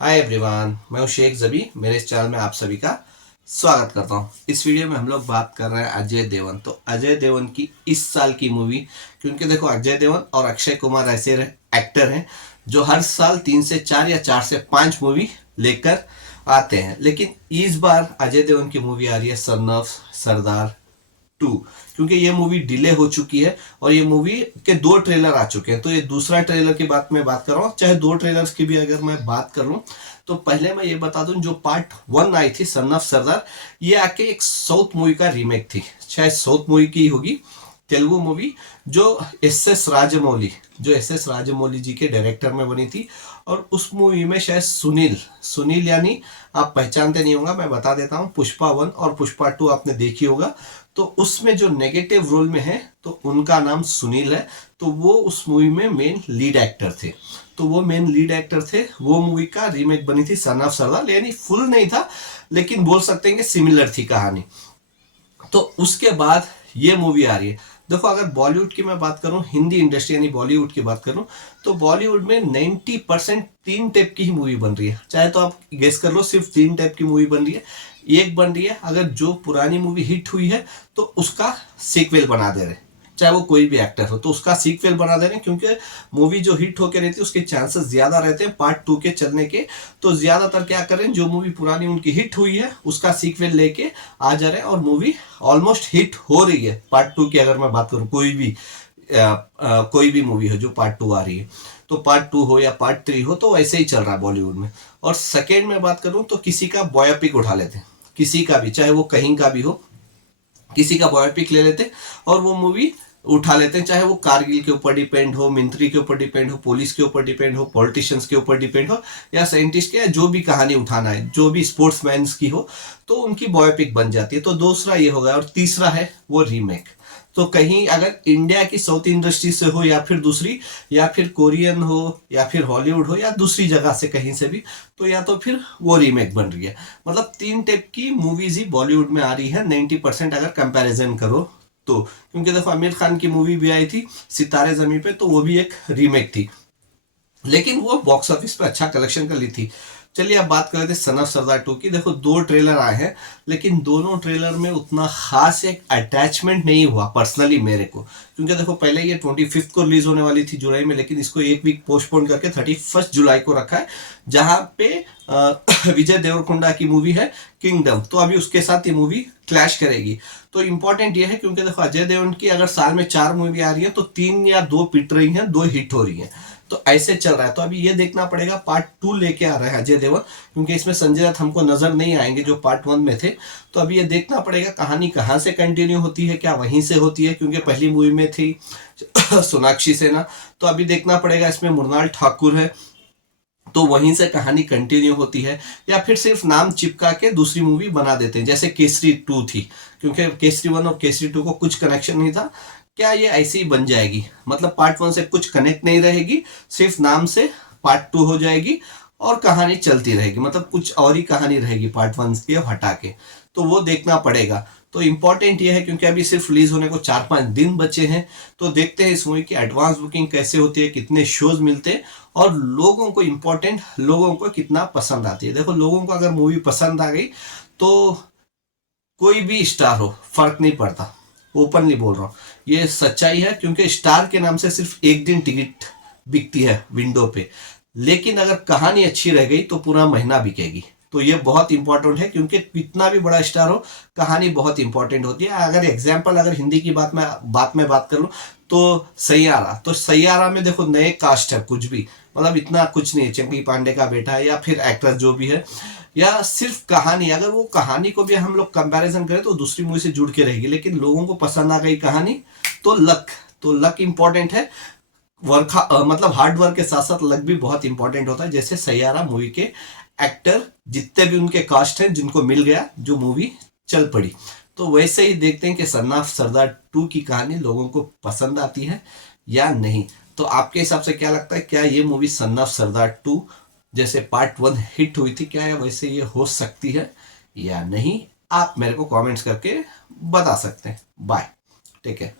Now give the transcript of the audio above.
Hi everyone, मैं हूं शेख जबी। मेरे इस चैनल में आप सभी का स्वागत करता हूं। इस वीडियो में हम लोग बात कर रहे हैं अजय देवगन। तो अजय देवगन की इस साल की मूवी, क्योंकि देखो अजय देवगन और अक्षय कुमार ऐसे एक्टर हैं जो हर साल 3 से 4 या 4 से 5 मूवी लेकर आते हैं। लेकिन इस बार अजय देवगन की मूवी आ रही है सन ऑफ सरदार 2, क्योंकि ये मूवी डिले हो चुकी है और ये मूवी के 2 ट्रेलर आ चुके हैं। तो ये दूसरा ट्रेलर की बात कर रहा हूँ। चाहे 2 ट्रेलर्स की भी अगर मैं बात करूँ तो पहले मैं ये बता दूं, जो पार्ट 1 आई थी सन ऑफ सरदार, ये आके एक साउथ मूवी का रीमेक थी। शायद साउथ मूवी की होगी, तेलुगु मूवी, जो एस एस राजमौली जी के डायरेक्टर में बनी थी। और उस मूवी में शायद सुनील सुनील यानी आप पहचानते नहीं होगा, मैं बता देता हूँ। पुष्पा 1 और पुष्पा 2 आपने देखी होगा। तो उसमें जो नेगेटिव रोल में है तो उनका नाम सुनील है। तो वो उस मूवी में मेन लीड एक्टर थे। वो मूवी का रीमेक बनी थी सन ऑफ सरदार, यानी फुल नहीं था लेकिन बोल सकते हैं कि सिमिलर थी कहानी। तो उसके बाद ये मूवी आ रही है। देखो, अगर बॉलीवुड की मैं बात करूं, हिंदी इंडस्ट्री यानी बॉलीवुड की बात करूं, तो बॉलीवुड में 90% 3 टाइप की ही मूवी बन रही है। चाहे तो आप गेस कर लो, सिर्फ 3 टाइप की मूवी बन रही है। एक बन रही है, अगर जो पुरानी मूवी हिट हुई है तो उसका सीक्वल बना दे रहे हैं, चाहे वो कोई भी एक्टर हो तो उसका सीक्वल बना दे रहे हैं। क्योंकि मूवी जो हिट होकर रहती है उसके चांसेस ज्यादा रहते हैं पार्ट 2 के चलने के। तो ज्यादातर क्या कर रहे हैं, जो मूवी पुरानी उनकी हिट हुई है उसका सीक्वल लेके आ जा रहे हैं और मूवी ऑलमोस्ट हिट हो रही है। पार्ट 2 की अगर मैं बात करूं, कोई भी मूवी हो जो पार्ट 2 आ रही है, तो पार्ट 2 हो या पार्ट 3 हो, तो वैसे ही चल रहा है बॉलीवुड में। और सेकेंड में बात करूं तो किसी का बायोपिक उठा लेते हैं, किसी का भी, चाहे वो कहीं का भी हो, किसी का बायोपिक ले लेते और वो मूवी उठा लेते हैं। चाहे वो कारगिल के ऊपर डिपेंड हो, मिलिट्री के ऊपर डिपेंड हो, पुलिस के ऊपर डिपेंड हो, पॉलिटिशियंस के ऊपर डिपेंड हो, या साइंटिस्ट के, या जो भी कहानी उठाना है, जो भी स्पोर्ट्समैन की हो, तो उनकी बायोपिक बन जाती है। तो दूसरा ये हो गया। और तीसरा है वो रीमेक। तो कहीं अगर इंडिया की साउथ इंडस्ट्री से हो, या फिर दूसरी, या फिर कोरियन हो, या फिर हॉलीवुड हो, या दूसरी जगह से कहीं से भी, तो या तो फिर वो रीमेक बन रही है। मतलब 3 टाइप की मूवीज ही बॉलीवुड में आ रही है 90% अगर कंपैरिजन करो तो। क्योंकि देखो, आमिर खान की मूवी भी आई थी सितारे जमीन पे, तो वो भी एक रीमेक थी, लेकिन वो बॉक्स ऑफिस पे अच्छा कलेक्शन कर ली थी। चलिए अब बात कर लेते हैं सन ऑफ सरदार 2 की। देखो, 2 ट्रेलर आए हैं, लेकिन दोनों ट्रेलर में उतना खास एक अटैचमेंट नहीं हुआ पर्सनली मेरे को। क्योंकि देखो, पहले ये 25 को रिलीज होने वाली थी जुलाई में, लेकिन इसको एक वीक पोस्टपोन करके 31 जुलाई को रखा है, जहां पे विजय देवरकोंडा की मूवी है किंगडम। तो अभी उसके साथ ये मूवी क्लैश करेगी। तो इंपॉर्टेंट ये है, क्योंकि देखो अजय देवगन की अगर साल में 4 मूवी आ रही है तो 3 या 2 पिट रही हैं, 2 हिट हो रही हैं। तो ऐसे चल रहा है। तो अभी ये देखना पड़ेगा, पार्ट 2 लेके आ रहे हैं अजय देवगन, क्योंकि इसमें संजय दत्त हमको नजर नहीं आएंगे जो पार्ट 1 में थे। तो अभी ये देखना पड़ेगा कहानी कहाँ से कंटिन्यू होती है, क्या वहीं से होती है, क्योंकि पहली मूवी में थी सोनाक्षी सिन्हा। तो अभी देखना पड़ेगा, इसमें मृणाल ठाकुर है, तो वहीं से कहानी कंटिन्यू होती है, या फिर सिर्फ नाम चिपका के दूसरी मूवी बना देते हैं, जैसे केसरी 2 थी। क्योंकि केसरी 1 और केसरी 2 को कुछ कनेक्शन नहीं था, क्या ये ऐसी ही बन जाएगी? मतलब पार्ट 1 से कुछ कनेक्ट नहीं रहेगी, सिर्फ नाम से पार्ट 2 हो जाएगी और कहानी चलती रहेगी। मतलब कुछ और ही कहानी रहेगी पार्ट 1 की हटा के। तो वो देखना पड़ेगा। तो इंपॉर्टेंट ये है, क्योंकि अभी सिर्फ रिलीज होने को 4-5 दिन बचे हैं। तो देखते हैं इस मूवी की एडवांस बुकिंग कैसे होती है, कितने शोज मिलते हैं, और लोगों को कितना पसंद आती है। देखो, लोगों को अगर मूवी पसंद आ गई तो कोई भी स्टार हो, फर्क नहीं पड़ता। ओपनली बोल रहा हूँ, ये सच्चाई है। क्योंकि स्टार के नाम से सिर्फ एक दिन टिकट बिकती है विंडो पे, लेकिन अगर कहानी अच्छी रह गई तो पूरा महीना बिकेगी। तो ये बहुत इंपॉर्टेंट है, क्योंकि कितना भी बड़ा स्टार हो, कहानी बहुत इंपॉर्टेंट होती है। अगर हिंदी की बात कर लूं, तो सैयारा में देखो नए कास्ट है, कुछ भी मतलब इतना कुछ नहीं है। चंकी पांडे का बेटा है, या फिर एक्टर जो भी है, या सिर्फ कहानी, अगर वो कहानी को भी हम लोग कंपैरिजन करें तो दूसरी मूवी से जुड़ के रहेगी। लेकिन लोगों को पसंद आ गई कहानी, तो लक इंपॉर्टेंट है। मतलब हार्ड वर्क के साथ साथ लक भी बहुत इंपॉर्टेंट होता है। जैसे सैयारा मूवी के एक्टर जितने भी उनके कास्ट हैं, जिनको मिल गया, जो मूवी चल पड़ी। तो वैसे ही देखते हैं कि सन ऑफ सरदार 2 की कहानी लोगों को पसंद आती है या नहीं। तो आपके हिसाब से क्या लगता है, क्या ये मूवी सन ऑफ सरदार 2 जैसे पार्ट 1 हिट हुई थी, क्या वैसे ये हो सकती है या नहीं? आप मेरे को कमेंट्स करके बता सकते हैं। Bye, take care.